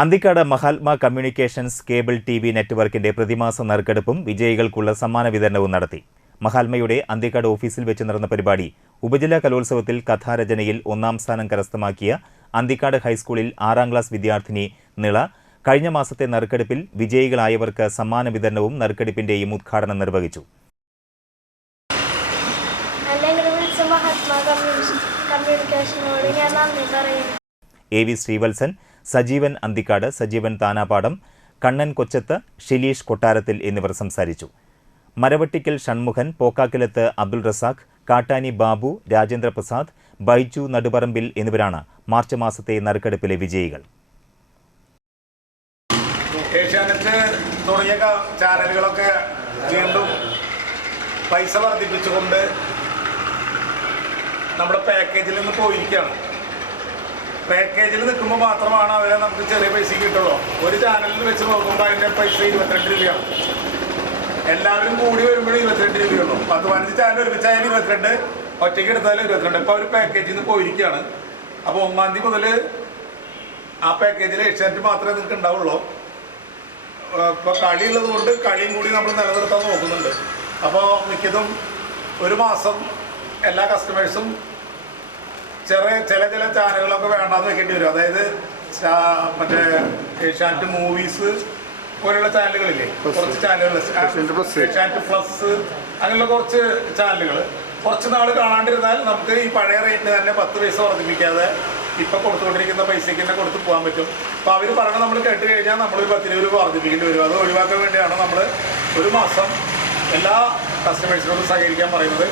Anthikad Mahatma communications cable TV. നെറ്റ്വർക്കിന്റെ പ്രതിമാസ നറുക്കെടുപ്പും വിജയികൾക്കുള്ള സമ്മാന വിതരണവും നടത്തി. മഹാത്മയുടെ അന്തിക്കാട് ഓഫീസിൽ വെച്ച് നടന്ന പരിപാടി ഉപജില്ലാ കലോത്സവത്തിൽ കഥാരചനയിൽ 1ാം സ്ഥാനം കരസ്ഥമാക്കിയ അന്തിക്കാട് ഹൈസ്കൂളിൽ 6ാം ക്ലാസ് വിദ്യാർത്ഥിനി നിള കഴിഞ്ഞ മാസത്തെ നറുക്കെടുപ്പിൽ വിജയികളായവർക്ക് സമ്മാന വിതരണവും നറുക്കെടുപ്പിന്റെയും ഉദ്ഘാടനം നിർവഹിച്ചു. എ.വി. ശ്രീവത്സൻ, സജീവൻ അന്തിക്കാട്, സജീവൻ താനാപാടം, കണ്ണൻ കൊച്ചത്ത്, ഷിലീഷ് കൊട്ടാരത്തിൽ എന്നിവർ സംസാരിച്ചു. മരവട്ടിക്കൽ ഷൺമുഖൻ, പോക്കാക്കിലത്ത് അബ്ദുൾ റസാഖ്, കാട്ടാനി ബാബു, രാജേന്ദ്ര പ്രസാദ്, ബൈജു നടുപറമ്പിൽ എന്നിവരാണ് മാർച്ച് മാസത്തെ നറുക്കെടുപ്പിലെ വിജയികൾ. ഏഷ്യാനെറ്റ് തുടങ്ങിയ ചാനലുകളൊക്കെ വീണ്ടും പൈസ വർദ്ധിപ്പിച്ചുകൊണ്ട് നമ്മുടെ പാക്കേജിൽ നിന്ന് പോയിരിക്കുകയാണ്. പാക്കേജിൽ നിൽക്കുമ്പോൾ മാത്രമാണ് അവരെ നമുക്ക് ചെറിയ പൈസയ്ക്ക് കിട്ടുള്ളൂ. ഒരു ചാനലിൽ വെച്ച് നോക്കുമ്പോൾ അതിൻ്റെ പൈസ 22 രൂപയാണ്. എല്ലാവരും കൂടി വരുമ്പോഴും 22 രൂപയുള്ളൂ. 10-15 ചാനൽ ഒരുമിച്ചായാലും 22, ഒറ്റയ്ക്ക് എടുത്താലും 22. ഇപ്പോൾ അവർ പാക്കേജിൽ നിന്ന് പോയിരിക്കുകയാണ്. അപ്പോൾ 1-ാം തീയതി മുതൽ ആ പാക്കേജിൽ ഏഷ്യാനെറ്റ് മാത്രമേ നിങ്ങൾക്ക് ഉണ്ടാവുള്ളൂ. ഇപ്പോൾ കളിയുള്ളത് കൊണ്ട് കളിയും കൂടി നമ്മൾ നിലനിർത്താൻ നോക്കുന്നുണ്ട്. അപ്പോൾ മിക്കതും ഒരു മാസം എല്ലാ കസ്റ്റമേഴ്സും ചില ചാനലുകളൊക്കെ വേണ്ടാന്ന് വെക്കേണ്ടി വരും. അതായത് മറ്റേ ഏഷ്യാനെറ്റ് മൂവീസ് പോലെയുള്ള ചാനലുകളില്ലേ, കുറച്ച് ചാനലുകൾ, ഏഷ്യാനെറ്റ് പ്ലസ്, അങ്ങനെയുള്ള കുറച്ച് ചാനലുകൾ കുറച്ച് നാൾ കാണാണ്ടിരുന്നാൽ നമുക്ക് ഈ പഴയ റേറ്റിന് തന്നെ 10 പൈസ വർദ്ധിപ്പിക്കാതെ ഇപ്പം കൊടുത്തുകൊണ്ടിരിക്കുന്ന പൈസയ്ക്ക് തന്നെ കൊടുത്ത് പോകാൻ പറ്റും. അപ്പോൾ അവർ പറയണത് നമ്മൾ കേട്ട് കഴിഞ്ഞാൽ നമ്മളൊരു 10 രൂപ വർദ്ധിപ്പിക്കേണ്ടി വരും. അത് ഒഴിവാക്കാൻ വേണ്ടിയാണ് നമ്മൾ ഒരു മാസം എല്ലാ കസ്റ്റമേഴ്സിനോടും സഹകരിക്കാൻ പറയുന്നത്.